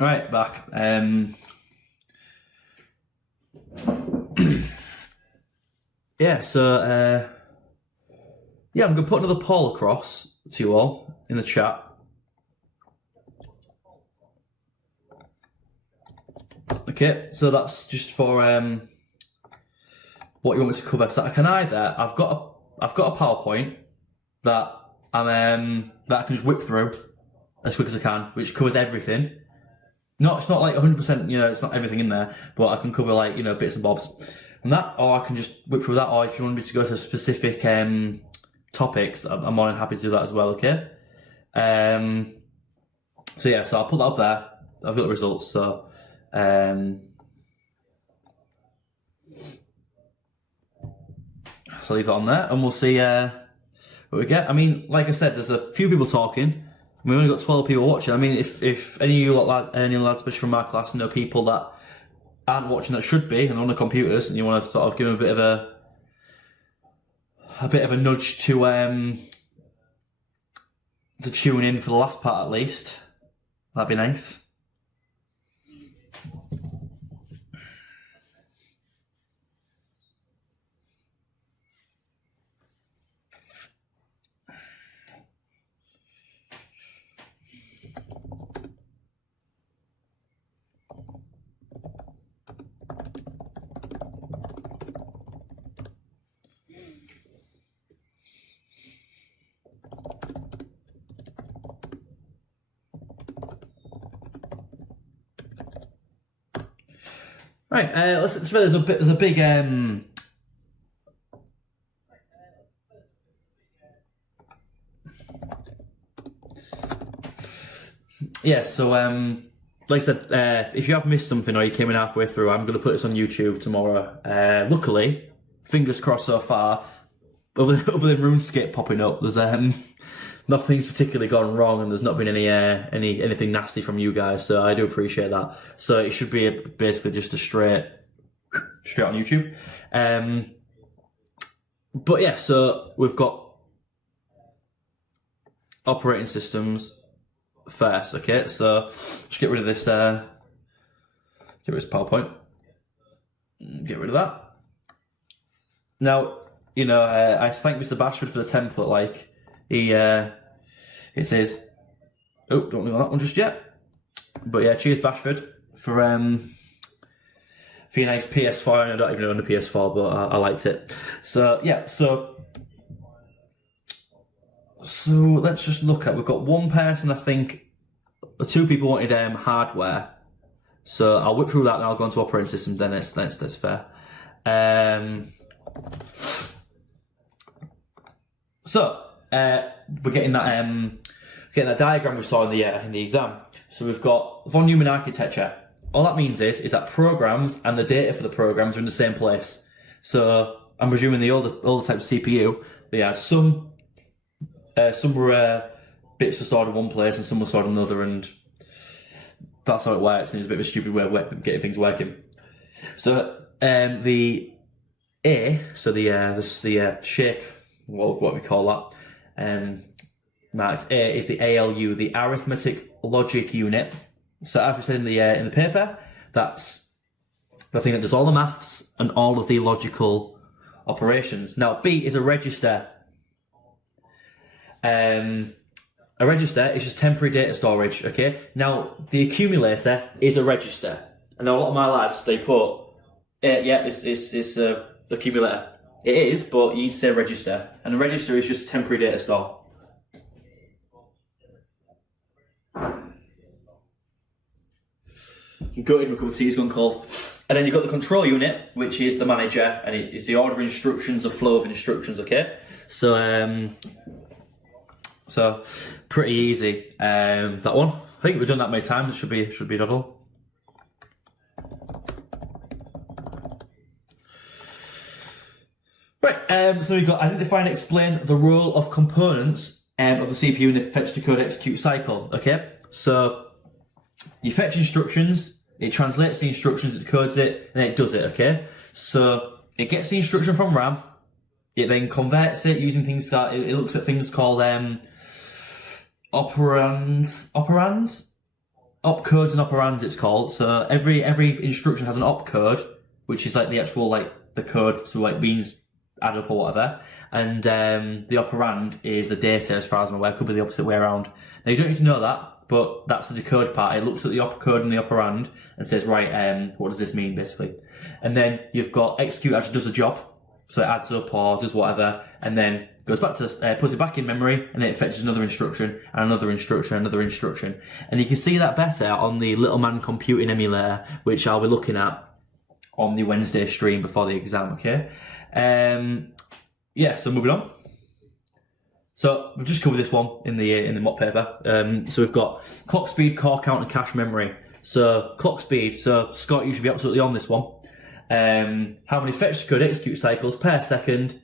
Right, back. Yeah, so yeah, I'm gonna put another poll across to you all in the chat. Okay, so that's just for what you want me to cover. So I can either I've got a PowerPoint that that I can just whip through as quick as I can, which covers everything. It's not like 100%, it's not everything in there, but I can cover like, bits and bobs from that, or I can just whip through that, or if you want me to go to specific topics, I'm more than happy to do that as well, okay? So yeah, so I'll put that up there. I've got the results, so so leave that on there, and we'll see what we get. I mean, like I said, there's a few people talking. We've only got 12 people watching. I mean, if any of you any lads, especially from my class, know people that aren't watching that should be and on the computers, and you want to sort of give them a bit of a nudge to tune in for the last part at least, that'd be nice. Right, there's a big yeah, so like I said, if you have missed something or you came in halfway through, I'm going to put this on YouTube tomorrow. Luckily, fingers crossed so far, other than RuneScape popping up, there's nothing's particularly gone wrong, and there's not been anything nasty from you guys, so I do appreciate that. So it should be basically just a straight on YouTube. But yeah, so we've got operating systems first, okay? So just get rid of this PowerPoint. Get rid of that. Now, I thank Mr. Bashford for the template. Like, it says, oh, don't look at that one just yet. But yeah, cheers Bashford for your nice PS4. I don't even own a PS4, but I liked it. So yeah, so let's just look at. We've got one person, I think, or two people wanted hardware. So I'll whip through that and I'll go into operating systems. Then that's fair. So we're getting that diagram we saw in the exam. So we've got von Neumann Architecture. All that means is that programs and the data for the programs are in the same place. So I'm presuming the older types of CPU, they had some were bits were stored in one place and some were stored in another, and that's how it works. And it's a bit of a stupid way of getting things working. So the A, so the shape, what we call that, marked A, is the ALU, the arithmetic logic unit. So as we said in the paper, that's the thing that does all the maths and all of the logical operations. Now B is a register. A register is just temporary data storage, okay? Now the accumulator is a register. And a lot of my lads, they put, yeah, it's accumulator. It is, but you need to say register. And a register is just temporary data store. Go in, a cup of tea is gone cold. And then you've got the control unit, which is the manager, and it's the order of instructions, the flow of instructions, okay? So, so pretty easy. That one. I think we've done that many times, it should be a double. Right, so we've got identify and explain the role of components of the CPU in the fetch, decode, execute cycle, okay? So you fetch instructions, it translates the instructions, it decodes it, and then it does it, okay? So it gets the instruction from RAM, it then converts it using things that, it looks at things called operands? opcodes and operands it's called. So every instruction has an opcode, which is like the actual like the code to like means add up or whatever, and the operand is the data as far as I'm aware. Could be the opposite way around. Now you don't need to know that, but that's the decode part. It looks at the opcode and the operand and says, right, what does this mean basically? And then you've got execute actually does a job, so it adds up or does whatever, and then goes back to puts it back in memory, and then it fetches another instruction and another instruction, another instruction, and you can see that better on the Little Man Computing emulator, which I'll be looking at on the Wednesday stream before the exam. Okay, yeah. So moving on. So we've just covered this one in the mock paper. So we've got clock speed, core count, and cache memory. So clock speed. So Scott, you should be absolutely on this one. How many fetch code execute cycles per second?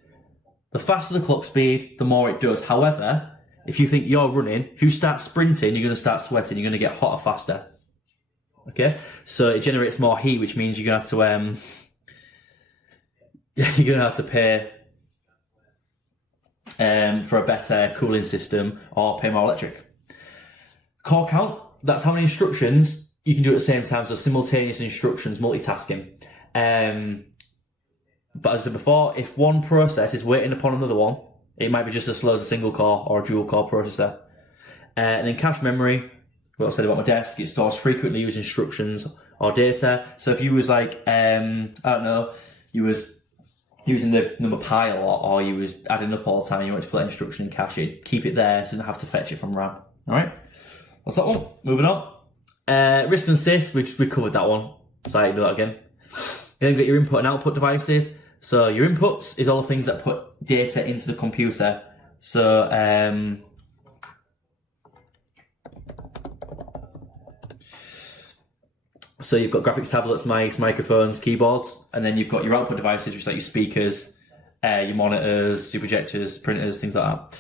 The faster the clock speed, the more it does. However, if you think you're running, if you start sprinting, you're going to start sweating. You're going to get hotter faster. Okay, so it generates more heat, which means you're going to have to you're going to have to pay for a better cooling system or pay more electric. Core count, that's how many instructions you can do at the same time, so simultaneous instructions, multitasking. But as I said before, if one process is waiting upon another one, it might be just as slow as a single core or a dual core processor. And then cache memory, what I said about my desk, it stores frequently used instructions or data. So if you was like, I don't know, you was using the number pi a lot, or you was adding up all the time, and you want to put an instruction in cache, it keep it there so you don't have to fetch it from RAM. Alright, that's that one. Moving on. Risk and sys, we covered that one, so I can do that again. You then got your input and output devices. So your inputs is all the things that put data into the computer. So so you've got graphics tablets, mice, microphones, keyboards, and then you've got your output devices, which is like your speakers, your monitors, your projectors, printers, things like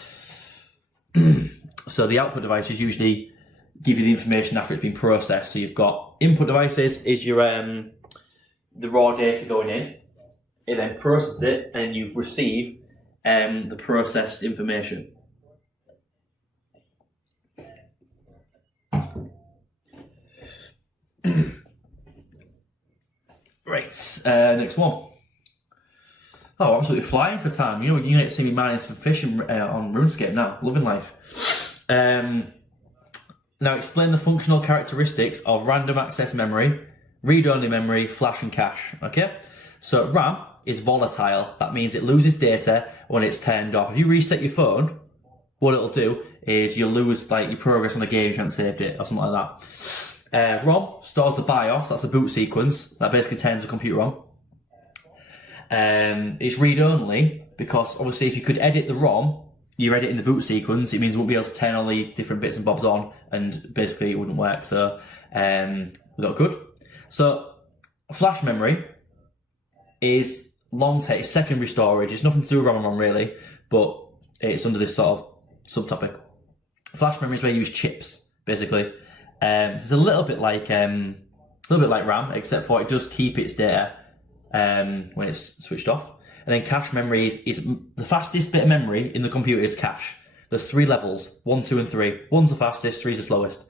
that. So the output devices usually give you the information after it's been processed. So you've got input devices is your the raw data going in. It then processes it, and you receive the processed information. Right, next one. Oh, I'm absolutely flying for time. You know, you're going to see me mining some fish on RuneScape now. Loving life. Now, explain the functional characteristics of random access memory, read-only memory, flash, and cache. Okay? So RAM is volatile. That means it loses data when it's turned off. If you reset your phone, what it'll do is you'll lose like your progress on the game if you haven't saved it or something like that. ROM stores the BIOS, that's the boot sequence, that basically turns the computer on. It's read-only because obviously if you could edit the ROM, you're editing the boot sequence, it means you won't be able to turn all the different bits and bobs on, and basically it wouldn't work, so not good. So flash memory is long-take, secondary storage. It's nothing to do with RAM and ROM really, but it's under this sort of subtopic. Flash memory is where you use chips, basically. It's a little bit like RAM, except for it does keep its data when it's switched off. And then cache memory is the fastest bit of memory in the computer is cache. There's 3 levels, 1, 2, and 3. 1's the fastest, 3's the slowest.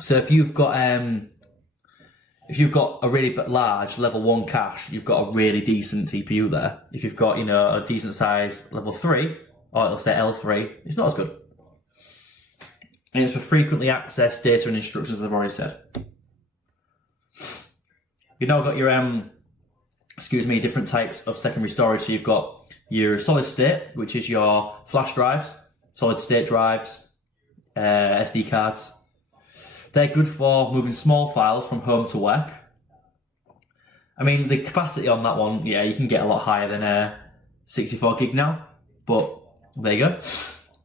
So if you've got a really large level 1 cache, you've got a really decent CPU there. If you've got, a decent size level 3, or it'll say L3, it's not as good. And it's for frequently accessed data and instructions, as I've already said. You've now got your different types of secondary storage. So you've got your solid state, which is your flash drives, solid state drives, SD cards. They're good for moving small files from home to work. I mean, the capacity on that one, yeah, you can get a lot higher than 64 gig now, but there you go.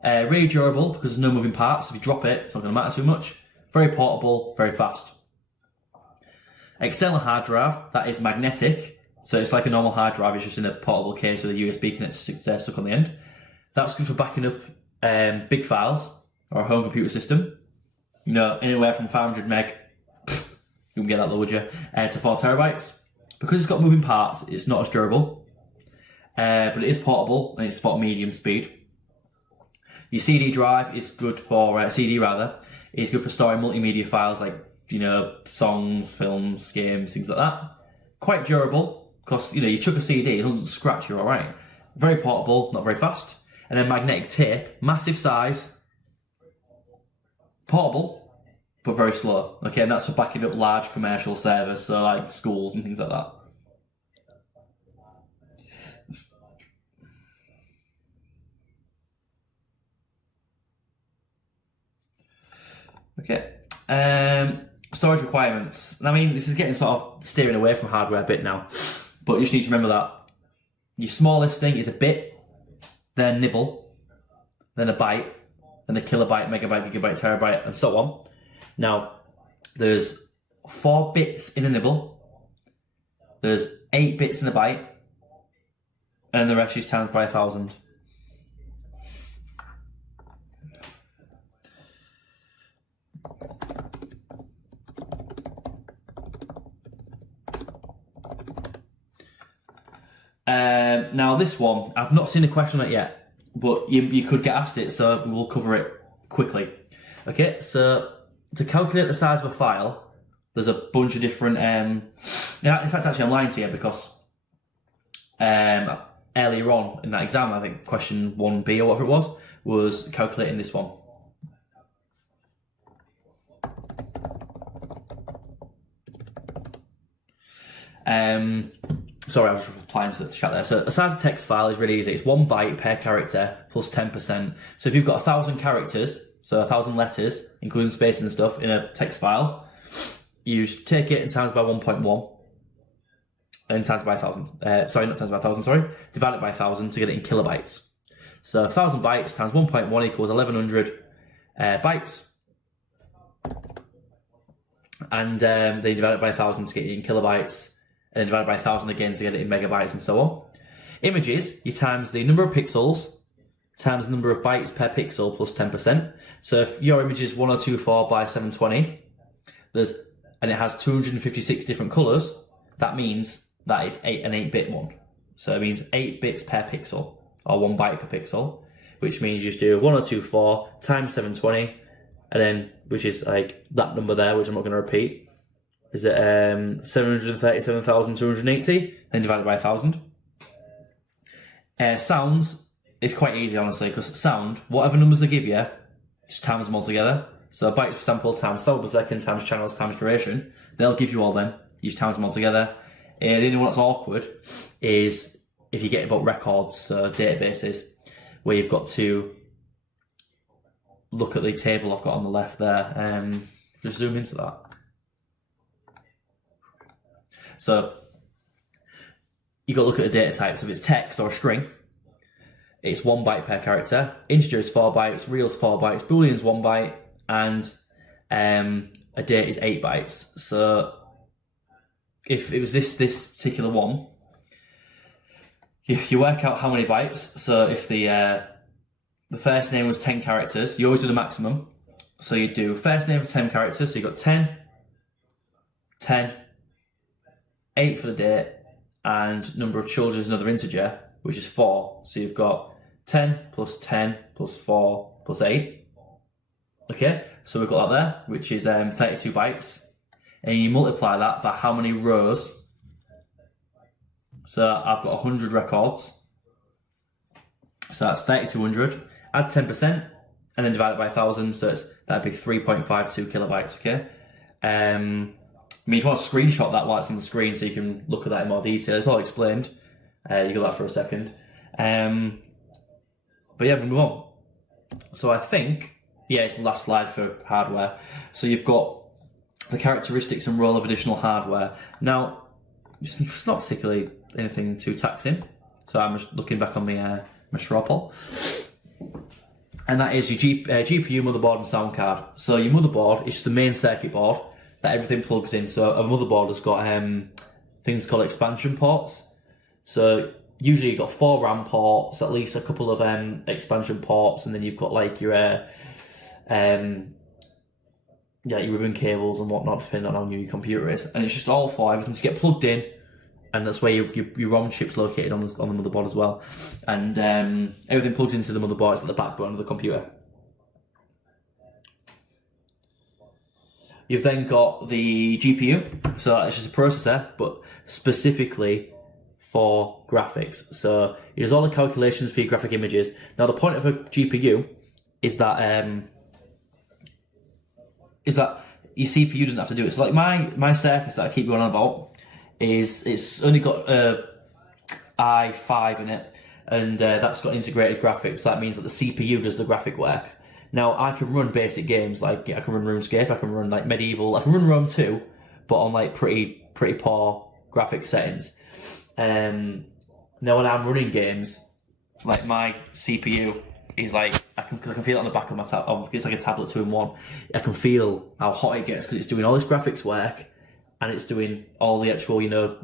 Really durable because there's no moving parts. If you drop it, it's not going to matter too much. Very portable, very fast. External hard drive, that is magnetic. So it's like a normal hard drive, it's just in a portable case with a USB connector stuck on the end. That's good for backing up big files or a home computer system. Anywhere from 500 meg, you can get that though, would you? To 4 terabytes. Because it's got moving parts, it's not as durable. But it is portable and it's about medium speed. Your CD drive is good for CD rather is good for storing multimedia files like songs, films, games, things like that. Quite durable because you chuck a CD, it doesn't scratch, you're all right. Very portable, not very fast. And then magnetic tape, massive size, portable, but very slow. Okay, and that's for backing up large commercial servers, so like schools and things like that. Okay, storage requirements. I mean, this is getting sort of steering away from hardware a bit now, but you just need to remember that your smallest thing is a bit, then nibble, then a byte, then a kilobyte, megabyte, gigabyte, terabyte, and so on. Now, there's 4 bits in a nibble, there's 8 bits in a byte, and the rest is times by 1,000. Now this one, I've not seen a question on it yet, but you could get asked it, so we'll cover it quickly. Okay, so to calculate the size of a file, there's a bunch of different, in fact actually I'm lying to you because earlier on in that exam, I think question 1B or whatever it was calculating this one. Sorry, I was replying to the chat there. So the size of text file is really easy. It's 1 byte per character plus 10%. So if you've got 1,000 characters, so 1,000 letters, including space and stuff, in a text file, you take it and times by 1.1, and times by 1,000. Sorry, not times by 1,000, sorry. Divide it by 1,000 to get it in kilobytes. So 1,000 bytes times 1.1 equals 1,100 bytes. And then divide it by 1,000 to get it in kilobytes. And then divide by 1,000 again to get it in megabytes and so on. Images, you times the number of pixels times the number of bytes per pixel plus 10%. So if your image is 1024 by 720, and it has 256 different colors, that means that is an 8-bit one. So it means 8 bits per pixel, or 1 byte per pixel, which means you just do 1024 times 720, and then, which is like that number there, which I'm not going to repeat, is it 737,280, then divided by 1,000. Sounds is quite easy, honestly, because sound, whatever numbers they give you, just times them all together. So bytes per sample times sample per second times channels times duration, they'll give you all them. You just times them all together. The only one that's awkward is if you get about records, so databases, where you've got to look at the table I've got on the left there. Just zoom into that. So you've got to look at the data types. If it's text or a string, it's 1 byte per character. Integer is 4 bytes, real is 4 bytes, boolean's 1 byte, and a date is 8 bytes. So if it was this particular one, you work out how many bytes. So if the first name was 10 characters, you always do the maximum. So you do first name for 10 characters, so you've got 10, 10, 8 for the date, and number of children is another integer, which is 4. So you've got 10 plus 10 plus 4 plus 8. Okay, so we've got that there, which is 32 bytes. And you multiply that by how many rows. So I've got 100 records. So that's 3,200. Add 10% and then divide it by 1,000. So that'd be 3.52 kilobytes. Okay. I mean, if you want to screenshot that while it's on the screen so you can look at that in more detail, it's all explained. You got that for a second. But yeah, we move on. So I think, yeah, it's the last slide for hardware. So you've got the characteristics and role of additional hardware. Now, it's not particularly anything too taxing. So I'm just looking back on my Metropol. And that is your GPU, motherboard, and sound card. So your motherboard is just the main circuit board that everything plugs in. So a motherboard has got things called expansion ports. So usually you've got 4 RAM ports, at least a couple of expansion ports, and then you've got like your ribbon cables and whatnot, depending on how new your computer is. And it's just all for everything to get plugged in and that's where your ROM chip's located on the motherboard as well. And everything plugs into the motherboard. It's like the backbone of the computer. You've then got the GPU, so it's just a processor, but specifically for graphics. So it does all the calculations for your graphic images. Now the point of a GPU is that your CPU doesn't have to do it. So like my Surface that I keep going on about it's only got i5 in it, and that's got integrated graphics. That means that the CPU does the graphic work. Now I can run basic games like I can run RuneScape, I can run like Medieval, I can run Rome 2, but on like pretty poor graphic settings. Now when I'm running games, like my CPU is like because I can feel it on the back of my tablet. It's like a tablet 2-in-1. I can feel how hot it gets because it's doing all this graphics work and it's doing all the actual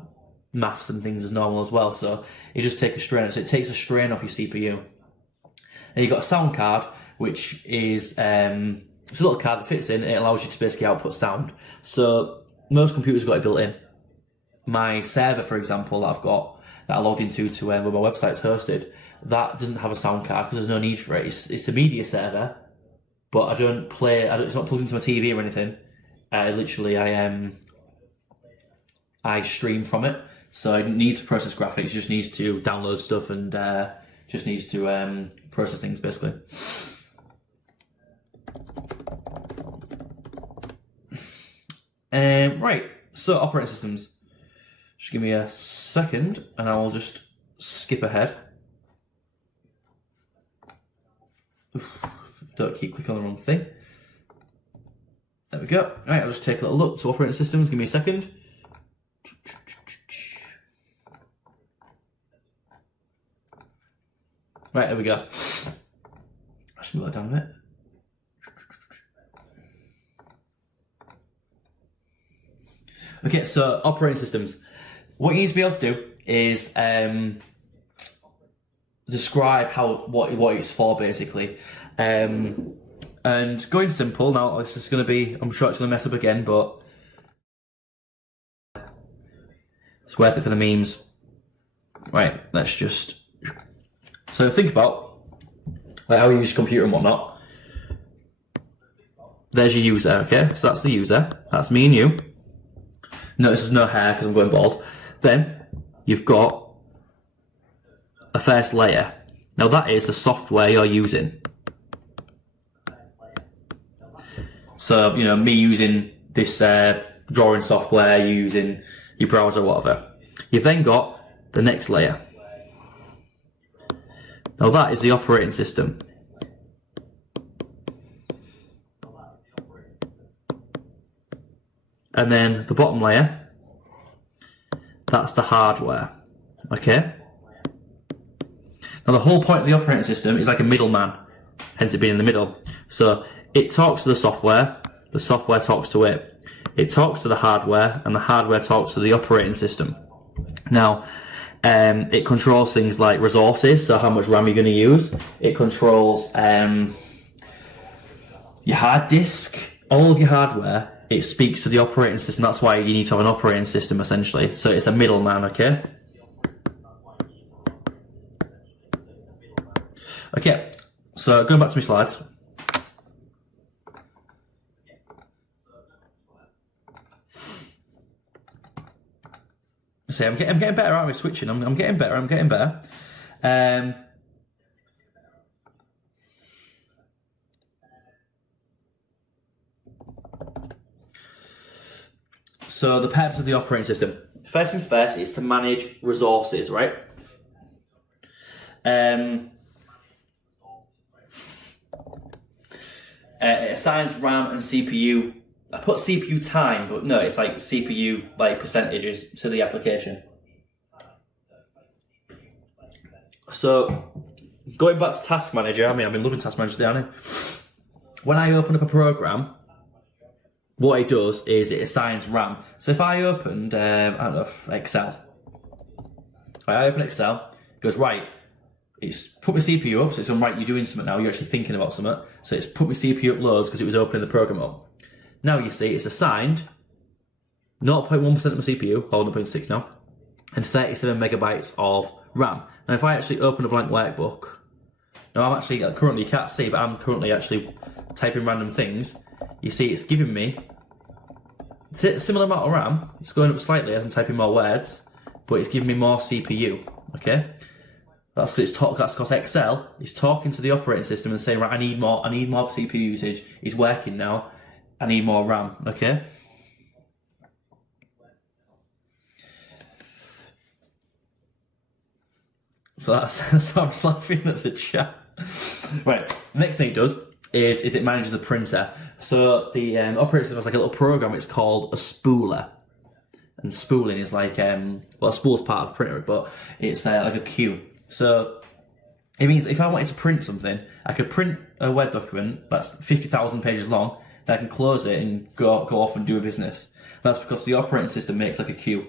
maths and things as normal as well. So it just takes a strain. So it takes a strain off your CPU. And you've got a sound card, which is it's a little card that fits in. It allows you to basically output sound. So most computers got it built in. My server, for example, that I logged into where my website's hosted, that doesn't have a sound card because there's no need for it. It's a media server, but it's not plugged into my TV or anything. I stream from it, so it needs to process graphics. It just needs to download stuff and just needs to process things basically. Right, so operating systems. Just give me a second and I will just skip ahead. Don't keep clicking on the wrong thing. There we go. Right, I'll just take a little look. So operating systems, give me a second. Right, there we go. I'll just move that down a bit. Okay, so operating systems. What you need to be able to do is describe what it's for, basically. And going simple, now this is going to be, I'm sure it's going to mess up again, but it's worth it for the memes. Right, let's just... So think about like how you use your computer and whatnot. There's your user, okay? So that's the user. That's me and you. Notice there's no hair because I'm going bald. Then you've got a first layer. Now that is the software you're using. So, me using this drawing software, you using your browser, whatever. You've then got the next layer. Now that is the operating system. And then the bottom layer, that's the hardware, okay? Now the whole point of the operating system is like a middleman, hence it being in the middle. So it talks to the software talks to it. It talks to the hardware, and the hardware talks to the operating system. Now, it controls things like resources, so how much RAM you're going to use. It controls your hard disk, all of your hardware. It speaks to the operating system. That's why you need to have an operating system, essentially. So it's a middleman, okay? Okay, so going back to my slides. See, I'm getting better, aren't we, switching? I'm getting better. So the purpose of the operating system. First things first is to manage resources, right? It assigns RAM and CPU. I put CPU time, but no, it's like CPU percentages to the application. So going back to Task Manager, I've been loving Task Manager today, haven't I? When I open up a program, what it does is it assigns RAM. So if I opened, Excel. If I open Excel, it goes, right, it's put my CPU up, so it's on, right, you're doing something now, you're actually thinking about something. So it's put my CPU up loads because it was opening the program up. Now you see it's assigned 0.1% of my CPU, or 0.6 now, and 37 megabytes of RAM. Now if I actually open a blank workbook, now I'm actually currently, you can't see, but I'm currently actually typing random things. You see it's giving me a similar amount of RAM. It's going up slightly as I'm typing more words, but it's giving me more CPU, okay? That's because Excel is talking to the operating system and saying, right, I need more CPU usage. It's working now. I need more RAM, okay? So so I'm just laughing at the chat. Right, next thing it does is it manages the printer. So the operating system has like a little program. It's called a spooler, and spooling is like well, a spool's part of printer, but it's like a queue. So it means if I wanted to print something, I could print a Word document that's 50,000 pages long. Then I can close it and go off and do a business. That's because the operating system makes like a queue.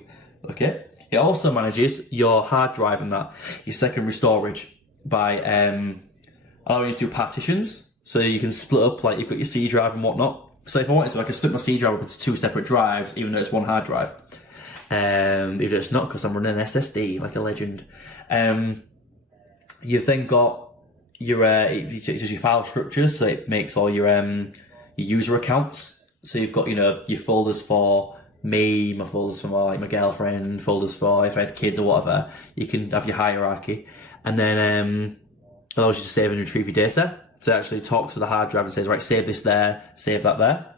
Okay. It also manages your hard drive and that, your secondary storage, by allowing you to do partitions. So you can split up, like you've got your C drive and whatnot. So if I wanted to, I could split my C drive up into 2 separate drives, even though it's one hard drive. Even though it's not, because I'm running an SSD like a legend. You've then got your your file structures, so it makes all your user accounts. So you've got your folders for me, my folders for my girlfriend, folders for if I had kids or whatever. You can have your hierarchy, and then allows you to save and retrieve your data. So it actually talks to the hard drive and says, right, save this there, save that there.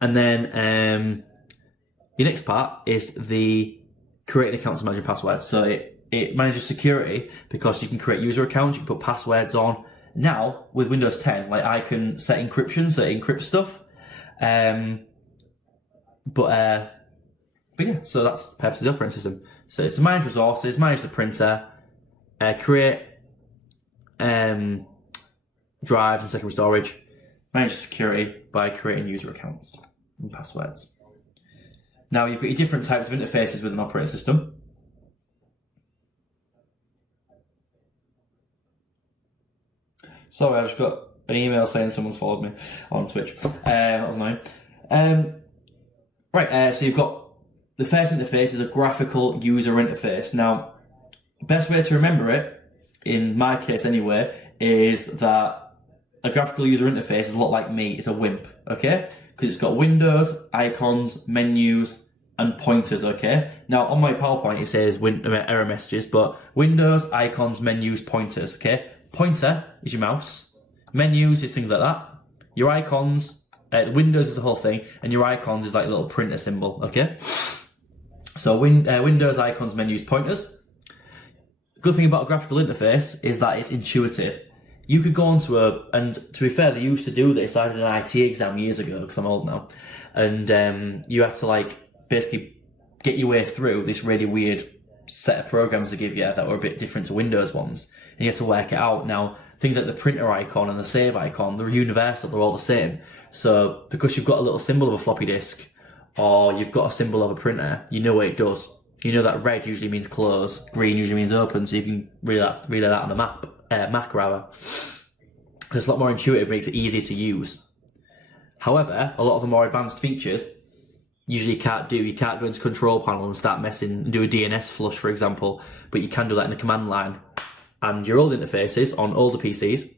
And then your next part is the creating accounts and managing passwords. So it manages security because you can create user accounts, you can put passwords on. Now, with Windows 10, like I can set encryption, so it encrypts stuff. But yeah, so that's the purpose of the operating system. So it's to manage resources, manage the printer, create drives and secondary storage, manage security by creating user accounts and passwords. Now you've got your different types of interfaces with an operating system. Sorry, I just got an email saying someone's followed me on Twitch. That was annoying. Right, so you've got the first interface is a graphical user interface. Now, the best way to remember it, in my case anyway, is that a graphical user interface is a lot like me. It's a WIMP, okay? Because it's got windows, icons, menus, and pointers, okay? Now, on my PowerPoint, it says error messages, but windows, icons, menus, pointers, okay? Pointer is your mouse. Menus is things like that. Your icons, Windows is the whole thing, and your icons is like a little printer symbol, okay? So Windows, icons, menus, pointers. Good thing about a graphical interface is that it's intuitive. You could go onto and to be fair, they used to do this. I did an IT exam years ago, because I'm old now, and you had to like basically get your way through this really weird set of programs they give you that were a bit different to Windows ones, and you had to work it out. Now, things like the printer icon and the save icon, they're universal, they're all the same. So because you've got a little symbol of a floppy disk, or you've got a symbol of a printer, you know what it does. You know that red usually means close, green usually means open, so you can relay that on a Mac rather. It's a lot more intuitive, makes it easier to use. However, a lot of the more advanced features usually you can't do. You can't go into control panel and start messing and do a DNS flush, for example, but you can do that in the command line. And your old interfaces on older PCs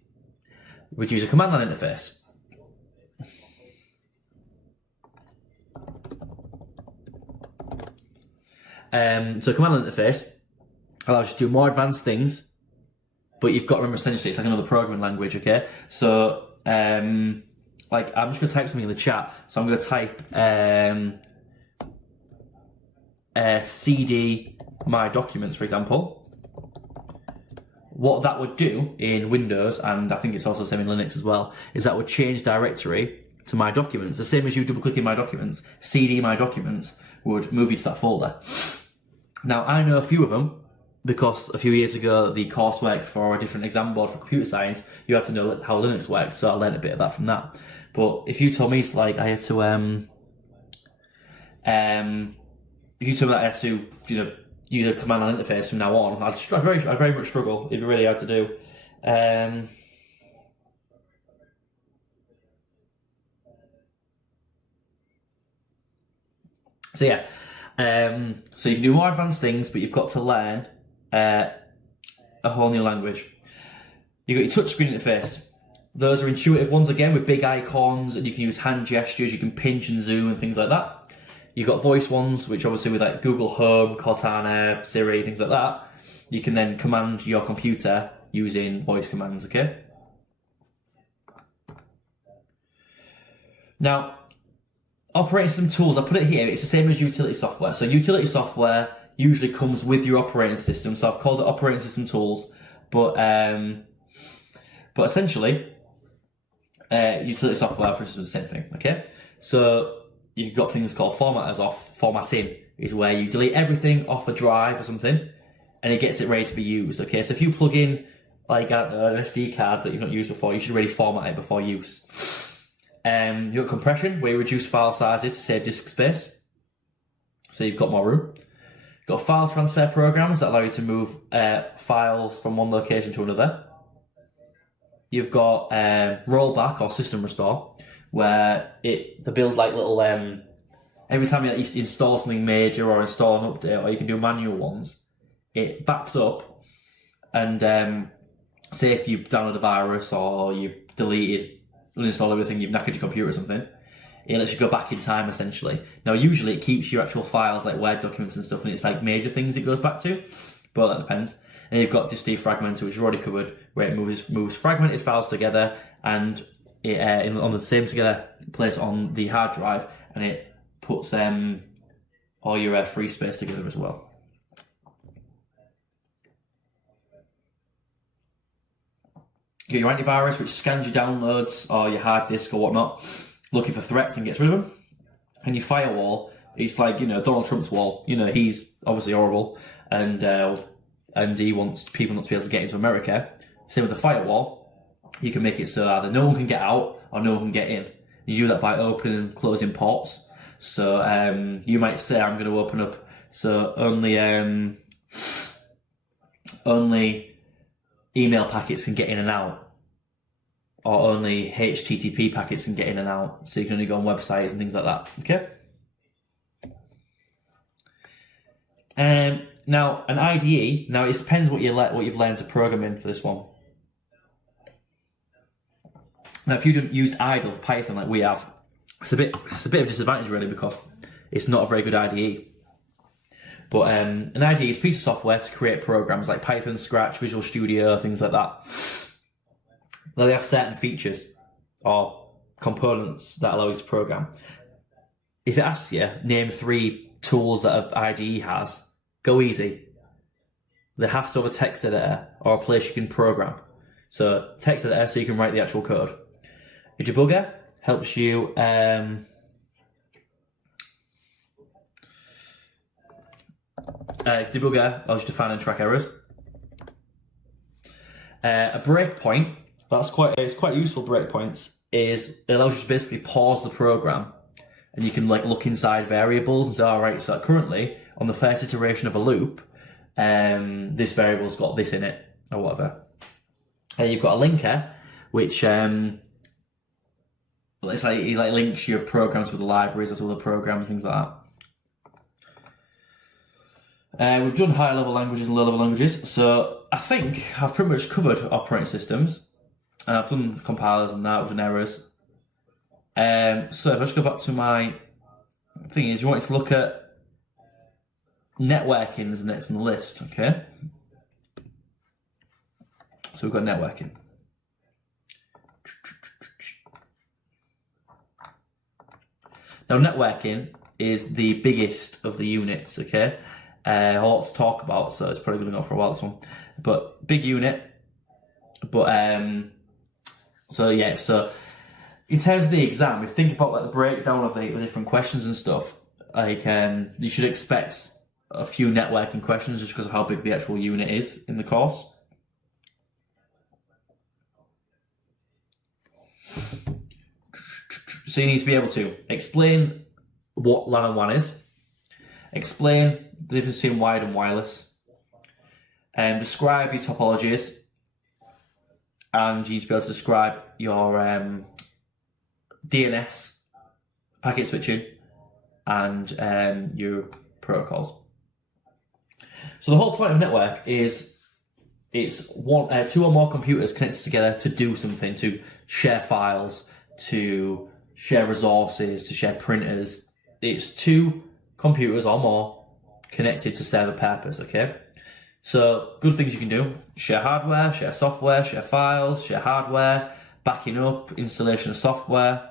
would use a command line interface. So a command line interface allows you to do more advanced things, but you've got to remember essentially it's like another programming language, okay? So, like I'm just going to type something in the chat. So I'm going to type CD my documents, for example. What that would do in Windows, and I think it's also the same in Linux as well, is that would change directory to my documents. The same as you double click in my documents, CD my documents would move you to that folder. Now, I know a few of them because a few years ago, the coursework for a different exam board for computer science, you had to know how Linux works, so I learned a bit of that from that. But if you told me, like, I had to, if you told me that I had to, use a command line interface from now on, I'd very much struggle. It'd be really hard to do. So yeah, So you can do more advanced things, but you've got to learn a whole new language. You've got your touchscreen interface. Those are intuitive ones again with big icons, and you can use hand gestures, you can pinch and zoom and things like that. You've got voice ones, which obviously with like Google Home, Cortana, Siri, things like that, you can then command your computer using voice commands, okay? Now, operating system tools, I put it here, it's the same as utility software. So utility software usually comes with your operating system, so I've called it operating system tools, but essentially, utility software is the same thing, okay? So you've got things called formatters off. Formatting is where you delete everything off a drive or something, and it gets it ready to be used, okay? So if you plug in like an SD card that you've not used before, you should really format it before use. You've got compression, where you reduce file sizes to save disk space, so you've got more room. You've got file transfer programs that allow you to move files from one location to another. You've got rollback or system restore, where they build like little every time you install something major or install an update, or you can do manual ones, it backs up and say if you've downloaded a virus or you've deleted, uninstalled everything, you've knackered your computer or something, it lets you go back in time essentially. Now usually it keeps your actual files like Word documents and stuff, and it's like major things it goes back to, but that depends. And you've got just defragmenter, which you've already covered, where it moves fragmented files together and it on the same together place on the hard drive, and it puts all your free space together as well. You get your antivirus, which scans your downloads or your hard disk or whatnot, looking for threats and gets rid of them. And your firewall, it's like, you know, Donald Trump's wall. You know, he's obviously horrible, and he wants people not to be able to get into America. Same with the firewall. You can make it so either no one can get out or no one can get in. You do that by opening and closing ports. So you might say, I'm going to open up so only email packets can get in and out, or only HTTP packets can get in and out, so you can only go on websites and things like that, okay? Now, an IDE, now it depends what you've learned to program in for this one. Now, if you've used idle for Python like we have, it's a bit of a disadvantage really, because it's not a very good IDE. But an IDE is a piece of software to create programs like Python, Scratch, Visual Studio, things like that. Now, they have certain features or components that allow you to program. If it asks you, name 3 tools that an IDE has, go easy. They have to have a text editor or a place you can program. So text editor, so you can write the actual code. A debugger helps you debugger allows you to find and track errors. A breakpoint, it's quite useful. Breakpoints is it allows you to basically pause the program, and you can like look inside variables and say, all right, so currently on the first iteration of a loop, this variable's got this in it or whatever. And you've got a linker, which it's like it links your programs with the libraries or other programs, things like that. We've done higher level languages and low level languages, so I think I've pretty much covered operating systems, and I've done compilers and that, I've done errors. So if I just go back to my thing, is you want to look at networking as next on the list, okay? So we've got networking. Now networking is the biggest of the units, okay? A lot to talk about, so it's probably going to go for a while, this one. But big unit. But so yeah, so in terms of the exam, if you think about like the breakdown of the different questions and stuff, like you should expect a few networking questions just because of how big the actual unit is in the course. So you need to be able to explain what LAN and WAN is, explain the difference between wired and wireless, and describe your topologies, and you need to be able to describe your DNS packet switching and your protocols. So the whole point of a network is it's two or more computers connected together to do something, to share files, to share resources, to share printers. It's two computers or more connected to serve a purpose, okay? So good things you can do: share hardware, share software, share files, share hardware, backing up, installation of software.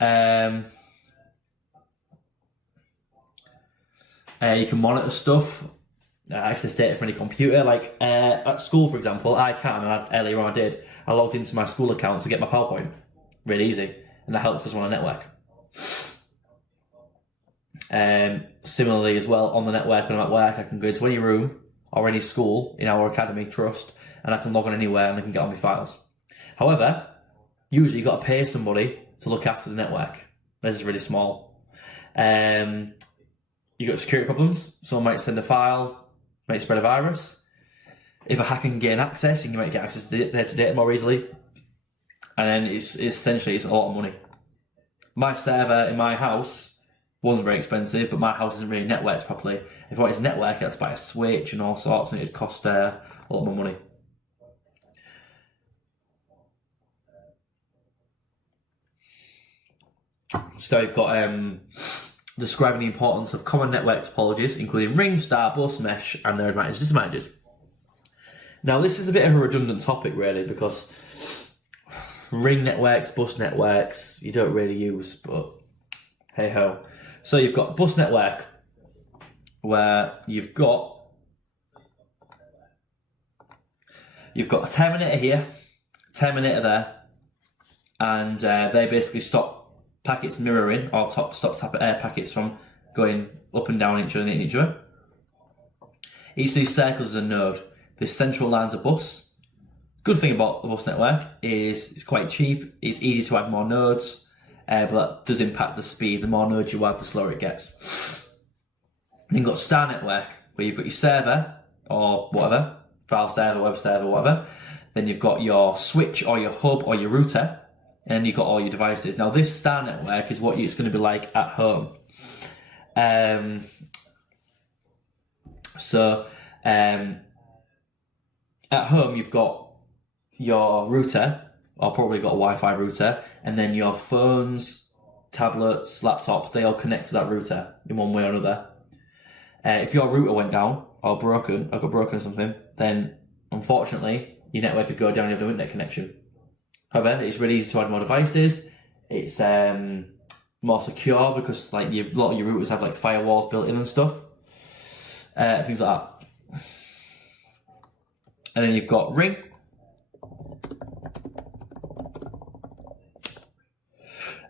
You can monitor stuff, access data from any computer. Like at school, for example, earlier on I logged into my school account to get my PowerPoint. Really easy, and that helps because we're on a network. Similarly as well, on the network when I'm at work, I can go to any room or any school in our academy trust, and I can log on anywhere and I can get on my files. However, usually you've got to pay somebody to look after the network. This is really small. You've got security problems. Someone might send a file, might spread a virus. If a hacker can gain access, you might get access to data more easily. And then it's essentially a lot of money. My server in my house wasn't very expensive, but my house isn't really networked properly. If I wanted to network, I had to buy a switch and all sorts, and it'd cost a lot more money. So you've got describing the importance of common network topologies, including ring, star, bus, mesh, and their advantages and disadvantages. Now, this is a bit of a redundant topic, really, because ring networks, bus networks, you don't really use, but hey ho. So you've got bus network, where you've got a terminator here, terminator there, and they basically stop packets mirroring, or stop packets from going up and down each other and hitting each other. Each of these circles is a node. This central line's a bus. Good thing about the bus network is it's quite cheap, it's easy to add more nodes, but that does impact the speed. The more nodes you add, the slower it gets. Then you've got star network, where you've got your server, or whatever, file server, web server, whatever. Then you've got your switch, or your hub, or your router, and you've got all your devices. Now this star network is what it's going to be like at home. At home you've got your router, or probably got a Wi-Fi router, and then your phones, tablets, laptops, they all connect to that router in one way or another. If your router went down, or got broken or something, then unfortunately your network could go down, you have no internet connection. However, it's really easy to add more devices. It's more secure because like a lot of your routers have like firewalls built in and stuff, things like that. And then you've got ring.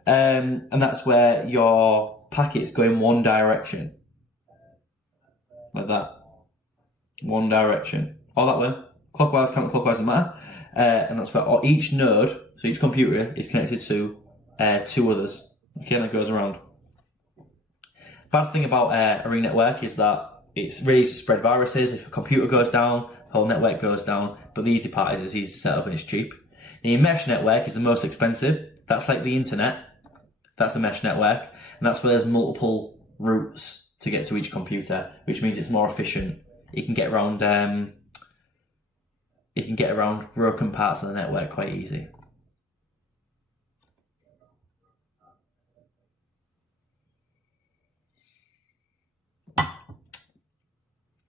And that's where your packets go in one direction, like that, one direction, all that way, clockwise, counterclockwise, doesn't matter. And that's where each node, so each computer is connected to two others. Okay, and that goes around. Bad thing about a ring network is that it's really easy to spread viruses. If a computer goes down, the whole network goes down. But the easy part is it's easy to set up and it's cheap. The mesh network is the most expensive. That's like the internet. That's a mesh network, and that's where there's multiple routes to get to each computer, which means it's more efficient. You can get around broken parts of the network quite easy.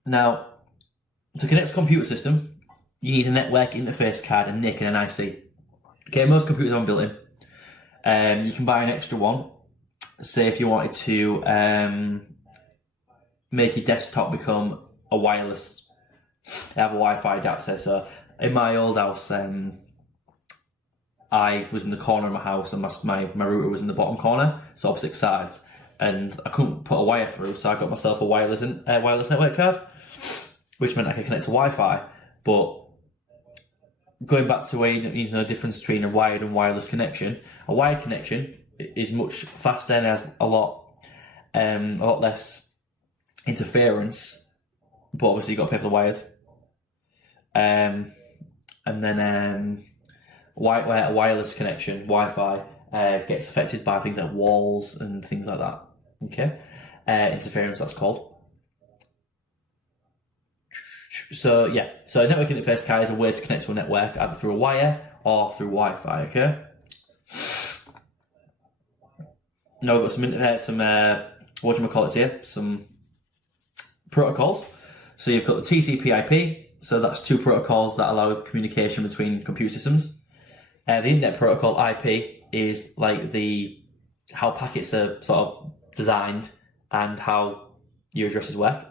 Now, to connect a computer system, you need a network interface card, a NIC, and an IC. Okay, most computers aren't built in. You can buy an extra one. Say if you wanted to make your desktop become a wireless, have a Wi-Fi adapter. So in my old house, I was in the corner of my house and my router was in the bottom corner, so opposite sides, and I couldn't put a wire through, so I got myself a wireless network card, which meant I could connect to Wi-Fi. But going back to where you need to know the difference between a wired and wireless connection, a wired connection is much faster and has a lot less interference, but obviously you've got to pay for the wires. And then a wireless connection, Wi-Fi, gets affected by things like walls and things like that. Okay, interference, that's called. So yeah, so a network interface card is a way to connect to a network either through a wire or through Wi-Fi. Okay. Now we've got some what do you call it here? Some protocols. So you've got the TCP/IP. So that's two protocols that allow communication between computer systems. The internet protocol IP is like how packets are sort of designed and how your addresses work.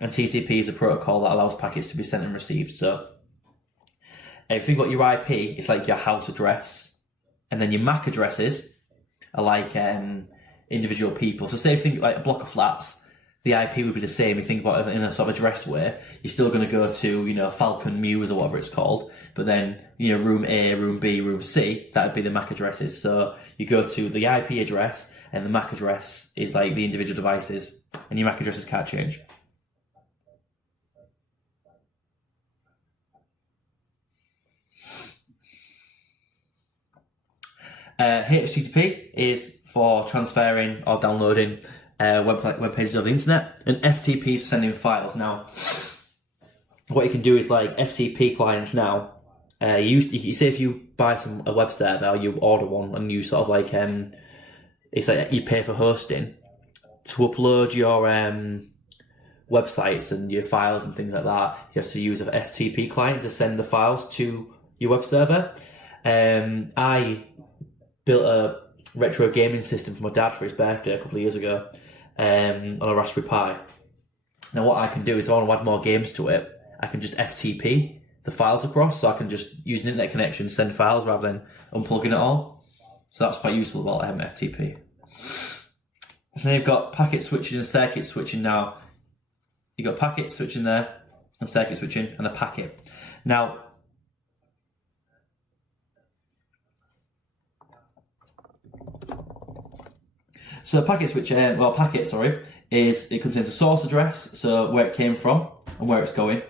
And TCP is a protocol that allows packets to be sent and received. So if you think about your IP, it's like your house address, and then your MAC addresses are like individual people. So say if you think like a block of flats, the IP would be the same. If you think about it in a sort of address way, you're still going to go to, Falcon Mews or whatever it's called. But then, room A, room B, room C, that would be the MAC addresses. So you go to the IP address, and the MAC address is like the individual devices, and your MAC addresses can't change. HTTP is for transferring or downloading web pages over the internet, and FTP is for sending files. Now, what you can do is like FTP clients now. You say if you buy a web server or you order one, and you sort of like it's like you pay for hosting to upload your websites and your files and things like that. You have to use an FTP client to send the files to your web server. I built a retro gaming system for my dad for his birthday a couple of years ago on a Raspberry Pi. Now what I can do is if I want to add more games to it, I can just FTP the files across, so I can just use an internet connection, send files rather than unplugging it all. So that's quite useful about FTP. So then you've got packet switching and circuit switching now. You've got packet switching there, and circuit switching, and a packet. Now, so the packet switch, it contains a source address, so where it came from and where it's going.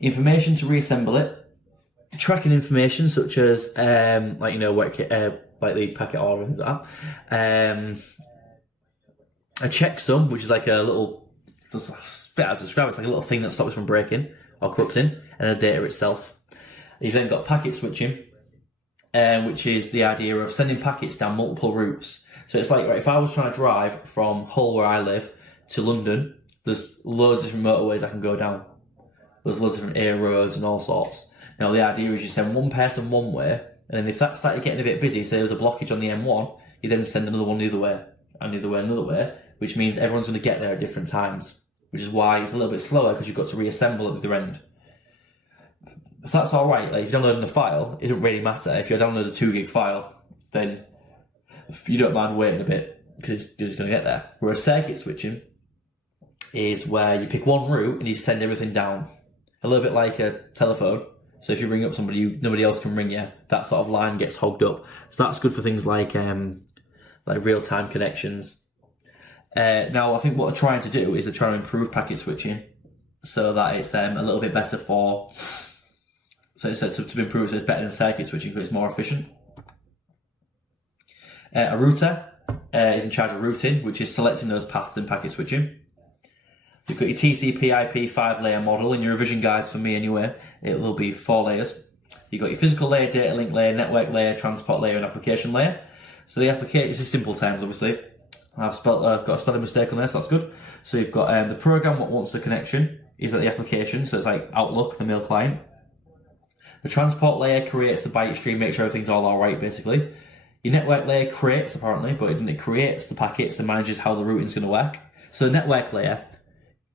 Information to reassemble it. Tracking information such as like the packet order and things like that. A checksum, which is like a little, it's better to describe. It's like a little thing that stops from breaking or corrupting, and the data itself. You've then got packet switching, which is the idea of sending packets down multiple routes. So it's like, right, if I was trying to drive from Hull, where I live, to London, there's loads of different motorways I can go down. There's loads of different A roads and all sorts. Now the idea is you send one person one way, and then if that started getting a bit busy, say there was a blockage on the M1, you then send another one the other way, and the other way, another way, which means everyone's going to get there at different times, which is why it's a little bit slower, because you've got to reassemble at the other end. So that's alright, like if you're downloading a file, it doesn't really matter. If you're downloading a 2 gig file, then you don't mind waiting a bit, because you're just going to get there. Whereas circuit switching is where you pick one route and you send everything down. A little bit like a telephone. So if you ring up somebody, nobody else can ring you. That sort of line gets hogged up. So that's good for things like real-time connections. Now, I think what they're trying to do is they're trying to improve packet switching so that it's a little bit better for... So it's to improve, so it's better than circuit switching because it's more efficient. A router is in charge of routing, which is selecting those paths in packet switching. You've got your TCP/IP 5-layer model in your revision guides for me anyway. It will be 4 layers. You've got your physical layer, data link layer, network layer, transport layer, and application layer. So the application is simple terms, obviously. I've got a spelling mistake on there, so that's good. So you've got the program what wants the connection is like the application, so it's like Outlook, the mail client. The transport layer creates the byte stream, make sure everything's all alright, basically. Your network layer creates, apparently, but it creates the packets and manages how the routing's going to work. So the network layer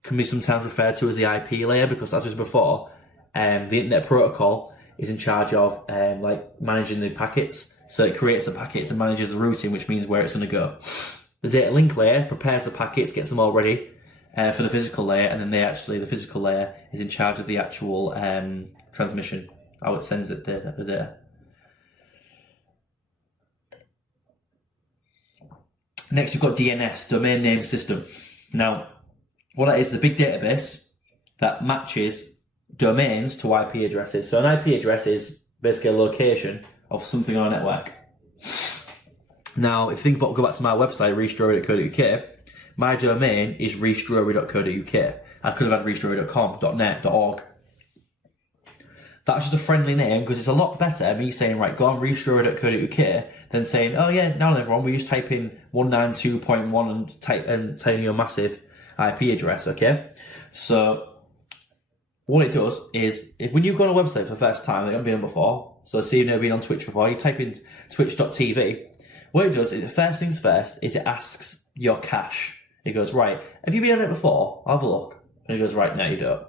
can be sometimes referred to as the IP layer, because as I said before, the internet protocol is in charge of managing the packets. So it creates the packets and manages the routing, which means where it's going to go. The data link layer prepares the packets, gets them all ready for the physical layer, and then the physical layer is in charge of the actual transmission, how it sends the data. Next, you've got DNS, Domain Name System. Now, what that is a big database that matches domains to IP addresses. So an IP address is basically a location of something on a network. Now, if you think about, go back to my website, reachjewelry.co.uk, my domain is reachjewelry.co.uk. I could have had restorer.com, .net, .org. That's just a friendly name because it's a lot better me saying, right, go on restorer.co.uk than saying, oh yeah, now everyone, we just type in 192.1 and type in your massive IP address, okay? So what it does is, when you go on a website for the first time, like I've been on before, so say you've never been on Twitch before, you type in twitch.tv, what it does is, the first things first, is it asks your cache. It goes, right, have you been on it before? I'll have a look. And it goes, right, no, you don't.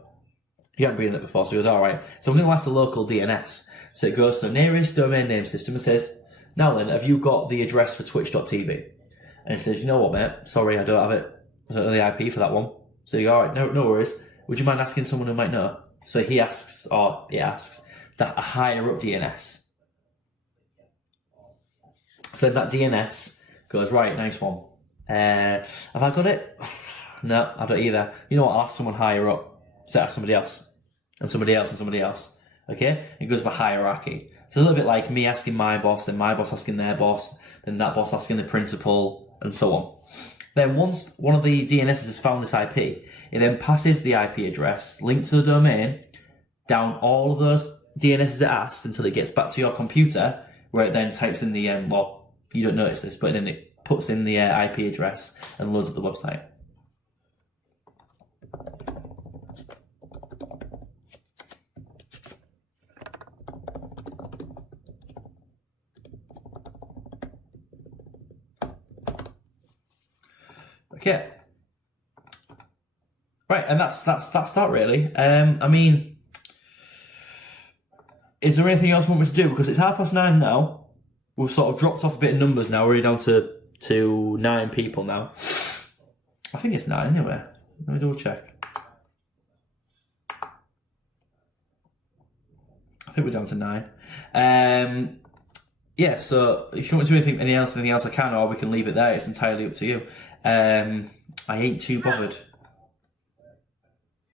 You haven't been on it before, so it goes, all right. So I'm going to ask the local DNS. So it goes to the nearest domain name system and says, now then, have you got the address for twitch.tv? And it says, you know what, mate? Sorry, I don't have it. I don't know the IP for that one. So you go, all right, no worries. Would you mind asking someone who might know? So he asks, or it asks, that a higher up DNS. So then that DNS goes, right, nice one. Have I got it? No, I don't either. You know what, I'll ask someone higher up. So ask somebody else. And somebody else and somebody else. Okay? It goes by hierarchy. It's a little bit like me asking my boss, then my boss asking their boss, then that boss asking the principal, and so on. Then once one of the DNSs has found this IP, it then passes the IP address linked to the domain down all of those DNSs it asked until it gets back to your computer, where it then types in the, well, you don't notice this, but then it puts in the IP address and loads up the website. Okay. Right, and that's that really. I mean, is there anything else you want me to do? Because it's 9:30 now. We've sort of dropped off a bit of numbers now. We're down to 9 people now. I think it's 9 anyway. Let me double check. I think we're down to 9. Yeah, so if you want to do anything else I can, or we can leave it there. It's entirely up to you. I ain't too bothered.